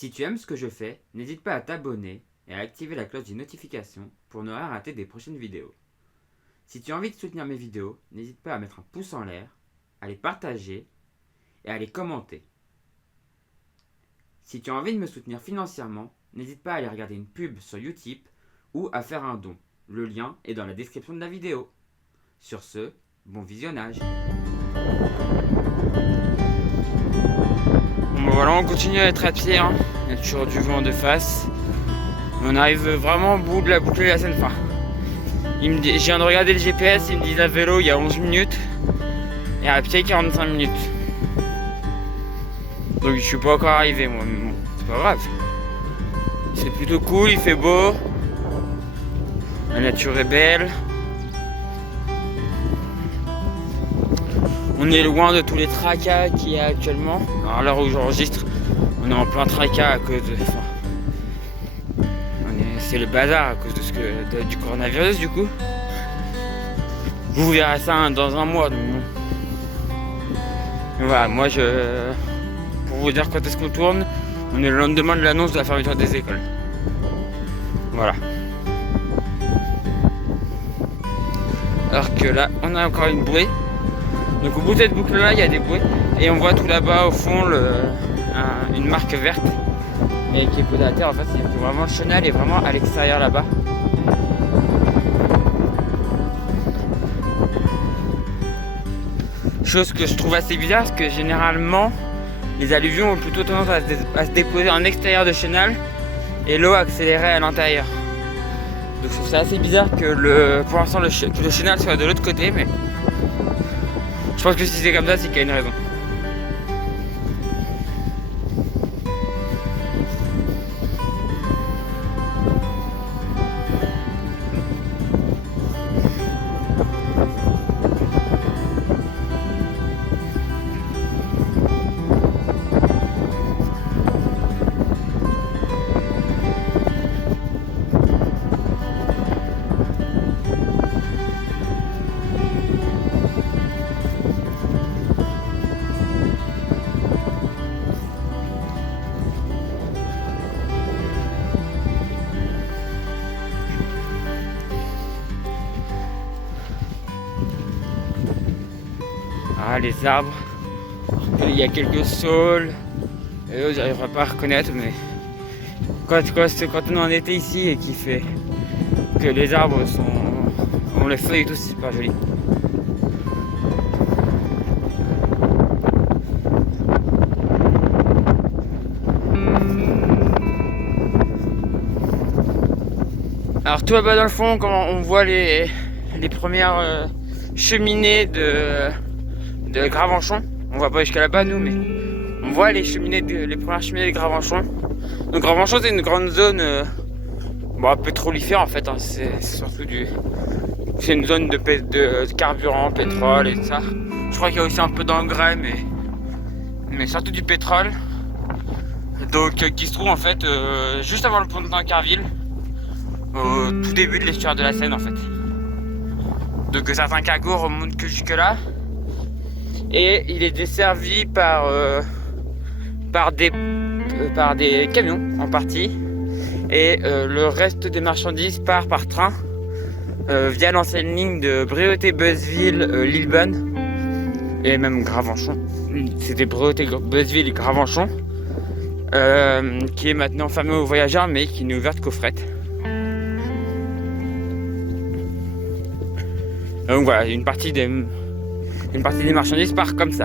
Si tu aimes ce que je fais, n'hésite pas à t'abonner et à activer la cloche des notifications pour ne rien rater des prochaines vidéos. Si tu as envie de soutenir mes vidéos, n'hésite pas à mettre un pouce en l'air, à les partager et à les commenter. Si tu as envie de me soutenir financièrement, n'hésite pas à aller regarder une pub sur Utip ou à faire un don. Le lien est dans la description de la vidéo. Sur ce, bon visionnage. Bon voilà, on continue à être à pied, hein. Il y a toujours du vent de face. On arrive vraiment au bout de la boucle de la Seine. Enfin, je viens de regarder le GPS, il me dit à vélo il y a 11 minutes et à pied 45 minutes. Donc je suis pas encore arrivé moi, mais bon, c'est pas grave. C'est plutôt cool, il fait beau. La nature est belle. On est loin de tous les tracas qu'il y a actuellement. Alors à l'heure où j'enregistre, on est en plein tracas à cause de... c'est le bazar à cause de du coronavirus du coup. Vous verrez ça dans un mois. Donc bon. Voilà, moi pour vous dire quand est-ce qu'on tourne, on est le lendemain de l'annonce de la fermeture des écoles. Voilà. Alors que là, on a encore une bouée. Donc au bout de cette boucle là, il y a des bouées. Et on voit tout là-bas au fond une marque verte et qui est posée à terre. En fait, c'est vraiment le chenal est vraiment à l'extérieur là-bas. Chose que je trouve assez bizarre parce que généralement les alluvions ont plutôt tendance à se déposer en extérieur de chenal et l'eau accélérer à l'intérieur. Donc je trouve ça assez bizarre que pour l'instant le chenal soit de l'autre côté, mais je pense que si c'est comme ça, c'est qu'il y a une raison. Ah, les arbres, il y a quelques saules, et eux j'arriverai pas à reconnaître, mais quand on est en été ici et qu'il fait que les arbres ont les feuilles et tout, c'est super joli. Alors tout là-bas dans le fond, quand on voit les premières cheminées de Gravenchon, on voit pas jusqu'à là-bas nous, mais on voit les premières cheminées de Gravenchon. Donc Gravenchon c'est une grande zone pétrolifère en fait, hein. C'est surtout c'est une zone de carburant, pétrole et tout ça. Je crois qu'il y a aussi un peu d'engrais, mais surtout du pétrole. Donc qui se trouve en fait juste avant le pont de Tancarville, au tout début de l'estuaire de la Seine en fait. Donc certains cargos remontent que jusque là. Et il est desservi par des camions en partie. Et le reste des marchandises part par train via l'ancienne ligne de Bréauté, Beuzeville, Lillebonne et même Gravenchon. C'était Bréauté, Beuzeville et Gravenchon qui est maintenant fermée aux voyageurs mais qui n'est ouverte qu'aux fret. Donc voilà, une partie des marchandises part comme ça.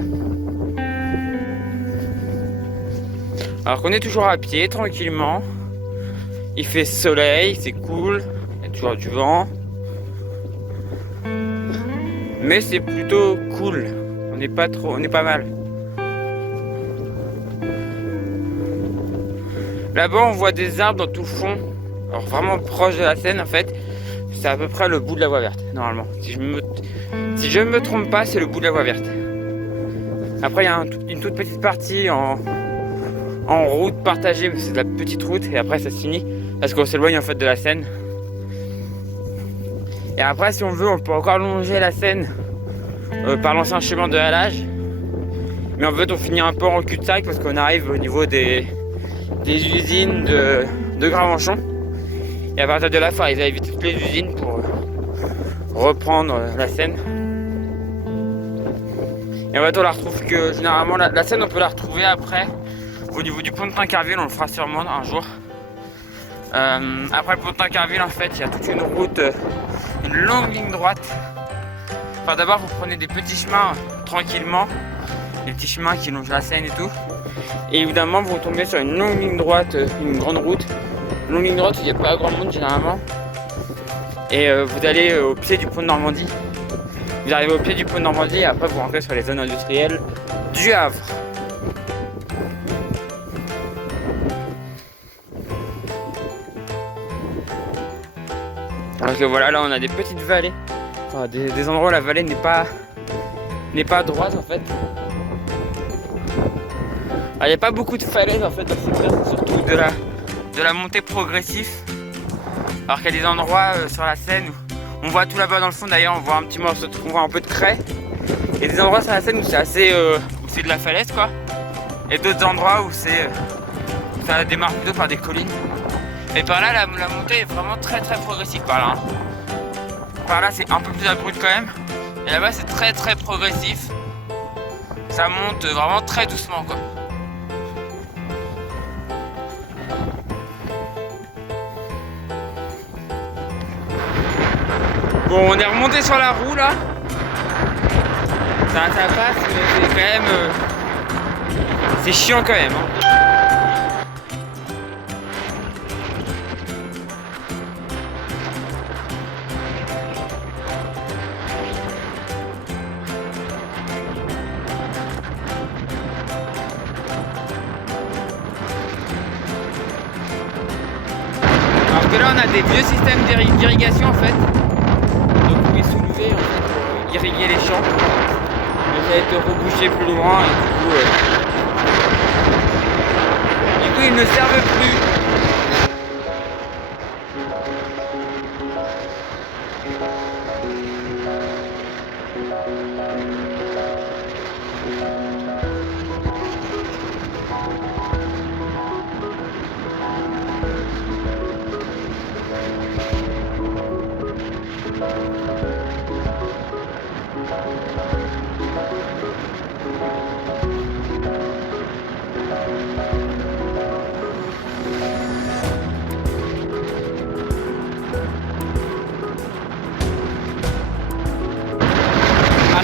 Alors qu'on est toujours à pied, tranquillement. Il fait soleil, c'est cool. Il y a toujours du vent. Mais c'est plutôt cool. On est pas mal. Là-bas, on voit des arbres dans tout le fond. Alors vraiment proche de la Seine, en fait. C'est à peu près le bout de la voie verte, normalement. Si je ne me trompe pas, c'est le bout de la voie verte. Après, il y a une toute petite partie en route partagée, mais c'est de la petite route. Et après, ça se finit parce qu'on s'éloigne en fait de la Seine. Et après, si on veut, on peut encore longer la Seine par l'ancien chemin de halage. Mais en fait, on finit un peu en cul-de-sac parce qu'on arrive au niveau des des usines de Gravenchon. Et à partir de là, ils avaient évité toutes les usines pour reprendre la Seine. Et en fait, on la retrouve que généralement, la Seine, on peut la retrouver après au niveau du pont de Tancarville. On le fera sûrement un jour. Après le pont de Tancarville, en fait, il y a toute une route, une longue ligne droite. Enfin, d'abord, vous prenez des petits chemins tranquillement, des petits chemins qui longent la Seine et tout. Et évidemment, vous tombez sur une longue ligne droite, une grande route. Une longue ligne droite, il n'y a pas grand monde généralement. Et vous allez au pied du pont de Normandie. Vous arrivez au pied du pont de Normandie et après vous rentrez sur les zones industrielles du Havre. Alors que voilà, là on a des petites vallées. Enfin, des endroits où la vallée n'est pas droite en fait. Il n'y a pas beaucoup de falaises en fait dans cette zone, c'est surtout de la montée progressive. Alors qu'il y a des endroits sur la Seine où on voit tout là-bas dans le fond d'ailleurs, on voit un petit morceau, on voit un peu de craie. Il y a des endroits sur la Seine où c'est assez où c'est de la falaise quoi. Et d'autres endroits où ça démarre plutôt par des collines. Et par là la montée est vraiment très progressive par là. Par là c'est un peu plus abrupt quand même. Et là-bas c'est très progressif. Ça monte vraiment très doucement quoi. Bon, on est remonté sur la roue là. Ça passe, mais c'est quand même. C'est chiant quand même. Hein. Alors que là, on a des vieux systèmes d'irrigation en fait. En fait, irriguer les champs, mais ça a été rebouché plus loin et du coup ils ne servent plus.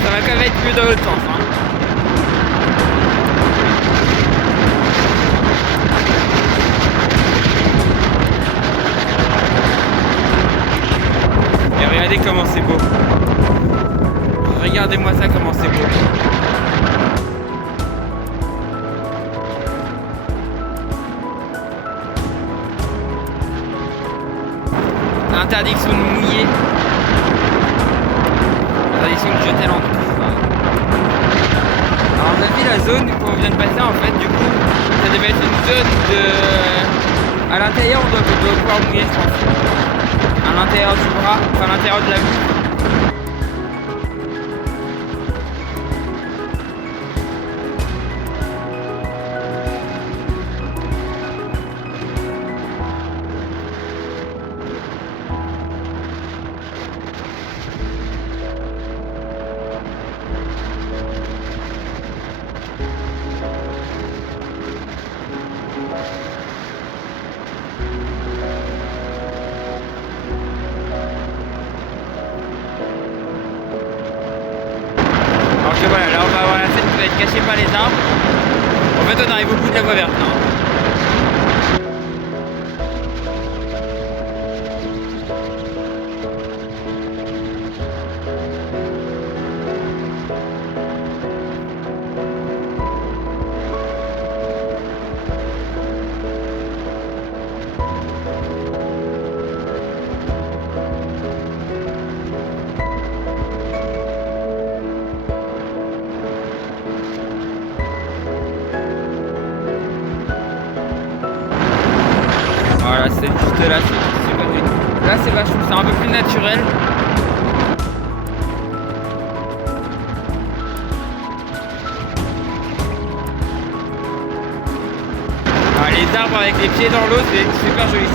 Ça va quand même être mieux dans l'autre sens. Hein. Et regardez comment c'est beau. Regardez-moi ça comment c'est beau. Interdiction de mouiller. Interdiction de jeter l'encre. Alors on a vu la zone qu'on vient de passer en fait, du coup ça devait être une zone de... À l'intérieur on doit pouvoir mouiller je pense. À l'intérieur du bras, enfin à l'intérieur de la bouche. Donc voilà, là on va avoir la scène qui va être cachée par les arbres. En fait on arrive au bout de la voie verte. Voilà, c'est juste là, c'est pas fait. Là c'est vachement, c'est un peu plus naturel. Alors, les arbres avec les pieds dans l'eau, c'est super joli.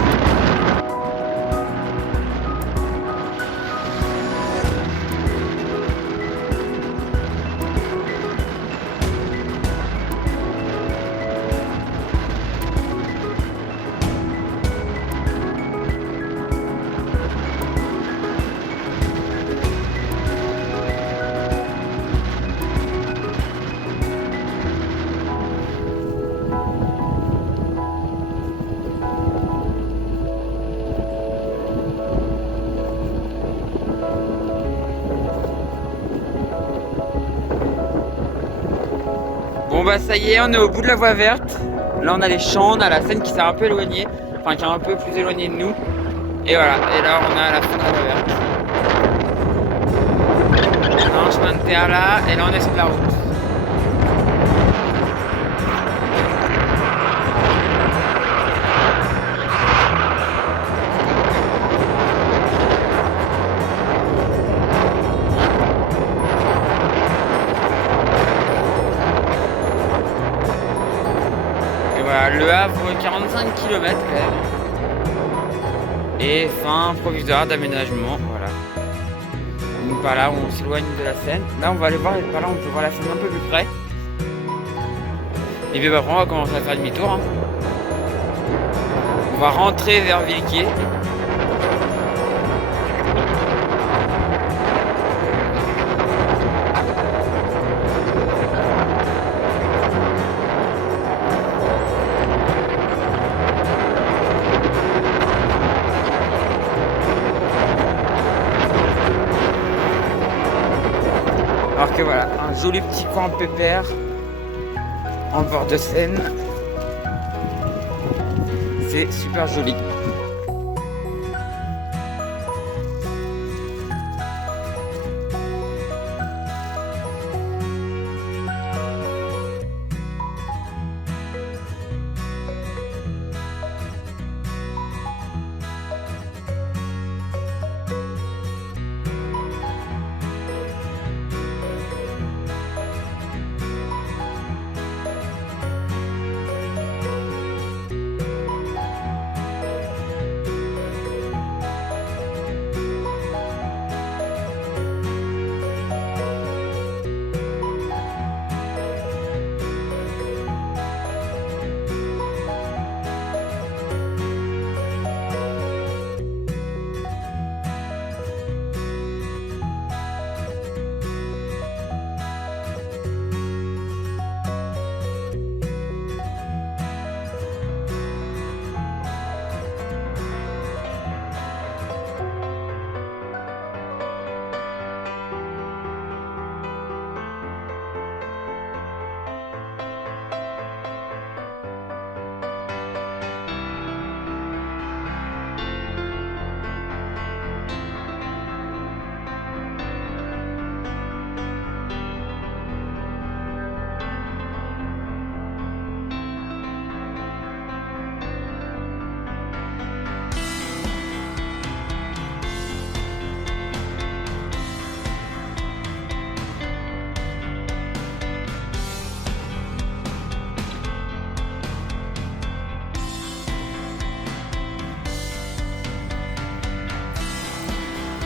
Bon bah ça y est, on est au bout de la voie verte. Là on a les champs, on a la Seine qui s'est un peu éloignée, enfin qui est un peu plus éloignée de nous. Et voilà, et là on a la fin de la voie verte. On a un chemin de terre là, et là on est sur la route. Le Havre, 45 km quand même. Et fin provisoire d'aménagement, voilà. Donc par là on s'éloigne de la Seine. Là on va aller voir, par là on peut voir la Seine un peu plus près. Et puis après on va commencer à faire demi-tour. Hein. On va rentrer vers Villequier. Alors que voilà, un joli petit coin pépère en bord de Seine. C'est super joli.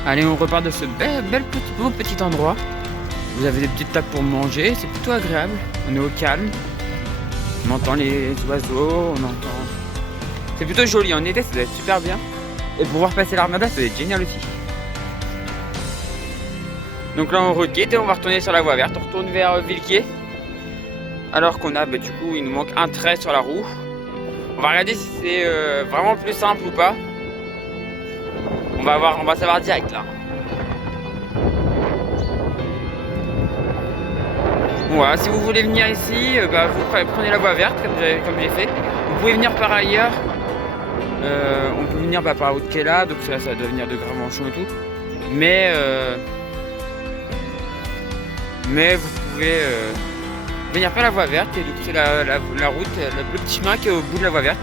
Allez, on repart de ce beau petit endroit. Vous avez des petites tables pour manger, c'est plutôt agréable. On est au calme. On entend les oiseaux, on entend... C'est plutôt joli, en été ça doit être super bien. Et pour voir passer l'armada, ça doit être génial aussi. Donc là on requitte et on va retourner sur la voie verte. On retourne vers Villequier. Alors qu'on a, du coup, il nous manque un trait sur la roue. On va regarder si c'est vraiment plus simple ou pas. On va savoir direct là. Bon, voilà, si vous voulez venir ici, vous prenez la voie verte comme j'ai fait. Vous pouvez venir par ailleurs. On peut venir par la route qui est là, donc ça doit venir de Gravenchon et tout. Mais vous pouvez venir par la voie verte et donc c'est la route, le petit chemin qui est au bout de la voie verte.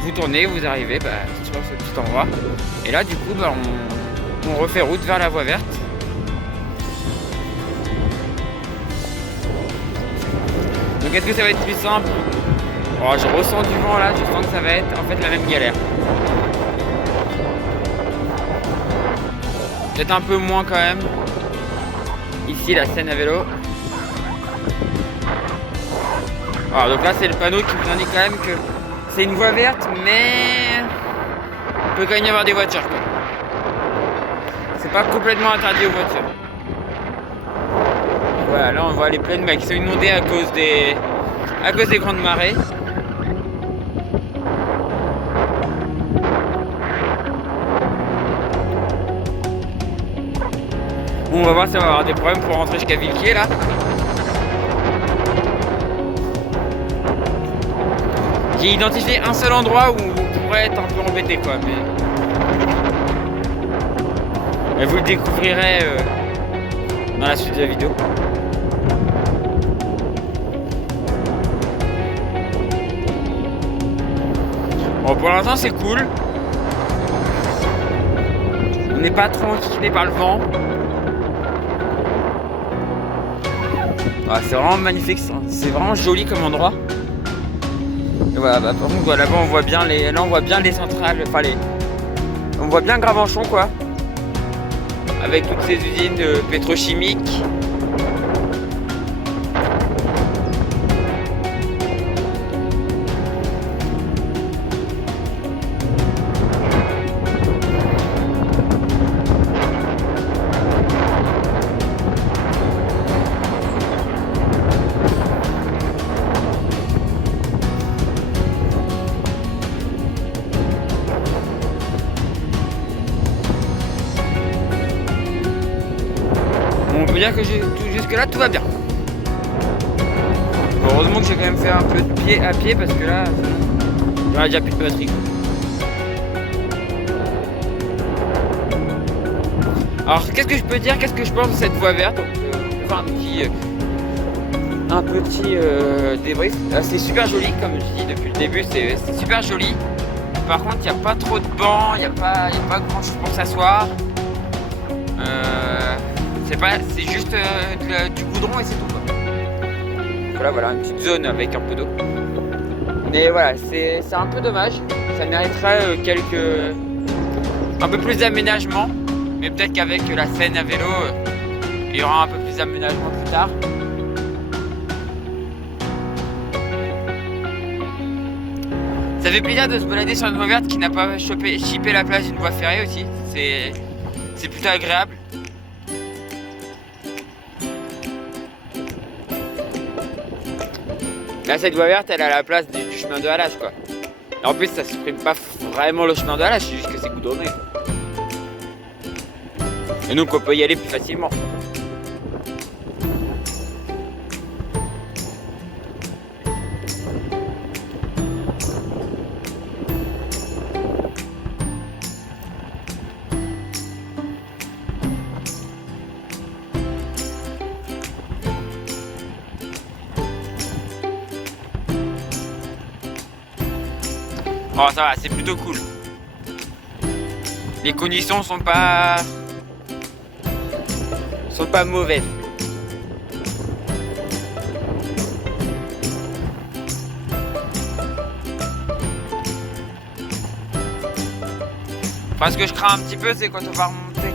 Vous tournez, vous arrivez sur ce petit endroit. Et là du coup on refait route vers la voie verte. Donc est-ce que ça va être plus simple? Oh, je ressens du vent là, je sens que ça va être en fait la même galère. Peut-être un peu moins quand même. Ici la Seine à vélo. Alors donc là c'est le panneau qui vous indique quand même que c'est une voie verte, mais il peut quand même y avoir des voitures quoi. C'est pas complètement interdit aux voitures. Voilà, là on voit les plaines qui sont inondées à cause des grandes marées. Bon, on va voir si on va avoir des problèmes pour rentrer jusqu'à Villequier là. J'ai identifié un seul endroit où on pourrait être un peu embêté quoi, mais vous le découvrirez dans la suite de la vidéo. Bon, pour l'instant c'est cool. On n'est pas trop enquiquinés par le vent. Ah, c'est vraiment magnifique, c'est vraiment joli comme endroit. Et voilà, par contre voilà, là-bas on voit bien les centrales, enfin on voit bien Gravenchon quoi, avec toutes ces usines pétrochimiques. On peut dire que jusque là tout va bien. Heureusement que j'ai quand même fait un peu de pied à pied parce que là j'aurais déjà plus de batterie. Alors qu'est-ce que je peux dire, qu'est-ce que je pense de cette voie verte? On peut faire un petit débrief. C'est super joli, comme je dis depuis le début, c'est super joli. Par contre il n'y a pas trop de bancs, il n'y a pas grand chose pour s'asseoir. C'est juste du goudron et c'est tout quoi. Voilà, une petite zone avec un peu d'eau. Mais voilà, c'est un peu dommage. Ça mériterait un peu plus d'aménagement. Mais peut-être qu'avec la Seine à vélo, il y aura un peu plus d'aménagement plus tard. Ça fait plaisir de se balader sur une voie verte qui n'a pas chippé la place d'une voie ferrée aussi. C'est plutôt agréable. Là, cette voie verte, elle a la place du chemin de halage quoi. Et en plus, ça supprime pas vraiment le chemin de halage, c'est juste que c'est goudronné quoi. Et donc, on peut y aller plus facilement. Oh ça va, c'est plutôt cool. Les conditions sont pas mauvaises. Enfin, ce que je crains un petit peu, c'est quand on va remonter.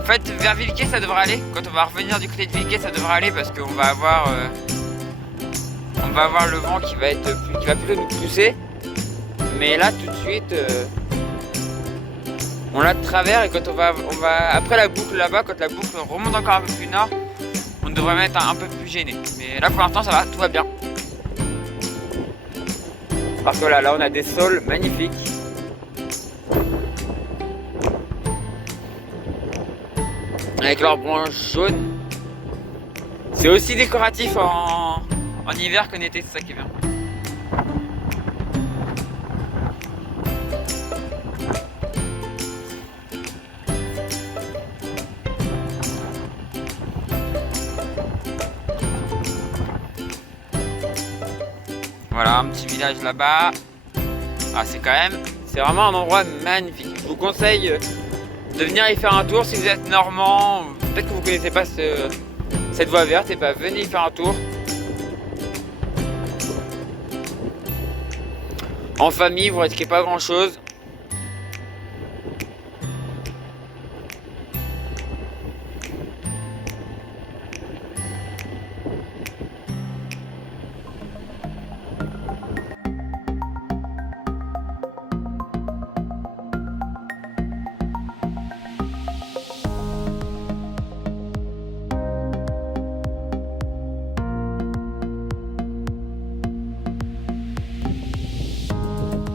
En fait, vers Villequier, ça devrait aller. Quand on va revenir du côté de Villequier, ça devrait aller parce qu'on va avoir le vent qui va plutôt nous pousser. Mais là tout de suite on l'a de travers et quand on va après la boucle là-bas, quand la boucle remonte encore un peu plus nord, on devrait être un peu plus gêné. Mais là pour l'instant ça va, tout va bien. Parce que là on a des sols magnifiques. Avec leurs branches jaunes. C'est aussi décoratif en hiver qu'en été, c'est ça qui est bien. Voilà, un petit village là-bas. Ah, c'est vraiment un endroit magnifique. Je vous conseille de venir y faire un tour si vous êtes normand. Peut-être que vous ne connaissez pas cette voie verte, et venez y faire un tour. En famille, vous risquez pas grand chose.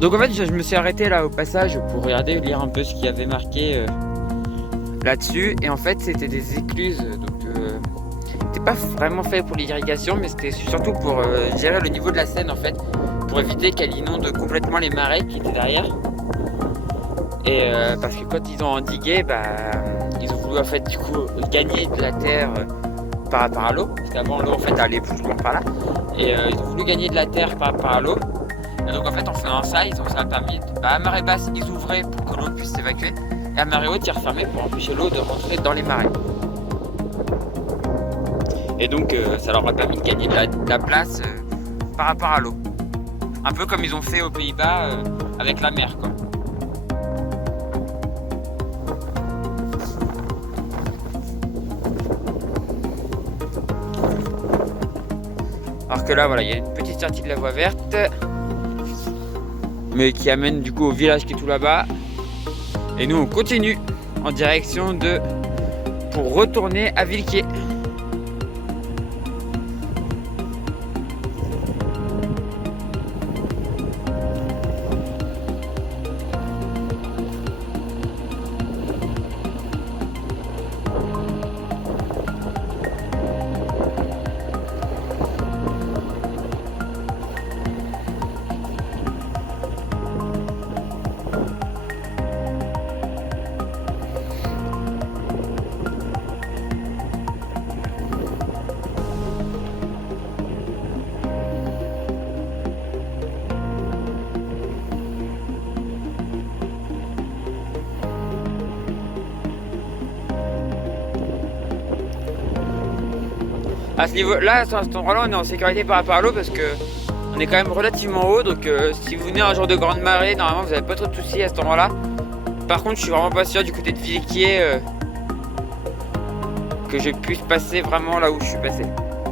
Donc en fait je me suis arrêté là au passage pour regarder, lire un peu ce qu'il y avait marqué là-dessus. Et en fait c'était des écluses, donc c'était pas vraiment fait pour l'irrigation, mais c'était surtout pour gérer le niveau de la Seine en fait, pour éviter qu'elle inonde complètement les marais qui étaient derrière. Et parce que quand ils ont endigué, ils ont voulu en fait du coup gagner de la terre par rapport à l'eau, parce qu'avant l'eau en fait allait plus loin par là, et ils ont voulu gagner de la terre par rapport à l'eau. Et donc en fait en faisant ça, ça a permis, à marée basse ils ouvraient pour que l'eau puisse s'évacuer, et à marée haute ils refermaient pour empêcher l'eau de rentrer dans les marais. Et donc ça leur a permis de gagner de la place par rapport à l'eau. Un peu comme ils ont fait aux Pays-Bas avec la mer quoi. Alors que là voilà, il y a une petite sortie de la voie verte, mais qui amène du coup au village qui est tout là-bas. Et nous on continue en direction pour retourner à Villequier. À ce niveau-là, à cet endroit-là, on est en sécurité par rapport à l'eau parce que on est quand même relativement haut. Donc si vous venez un jour de grande marée, normalement vous n'avez pas trop de soucis à cet endroit-là. Par contre, je suis vraiment pas sûr du côté de Villequier que je puisse passer vraiment là où je suis passé.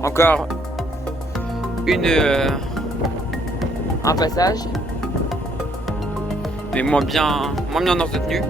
Encore un passage, mais moins bien entretenu.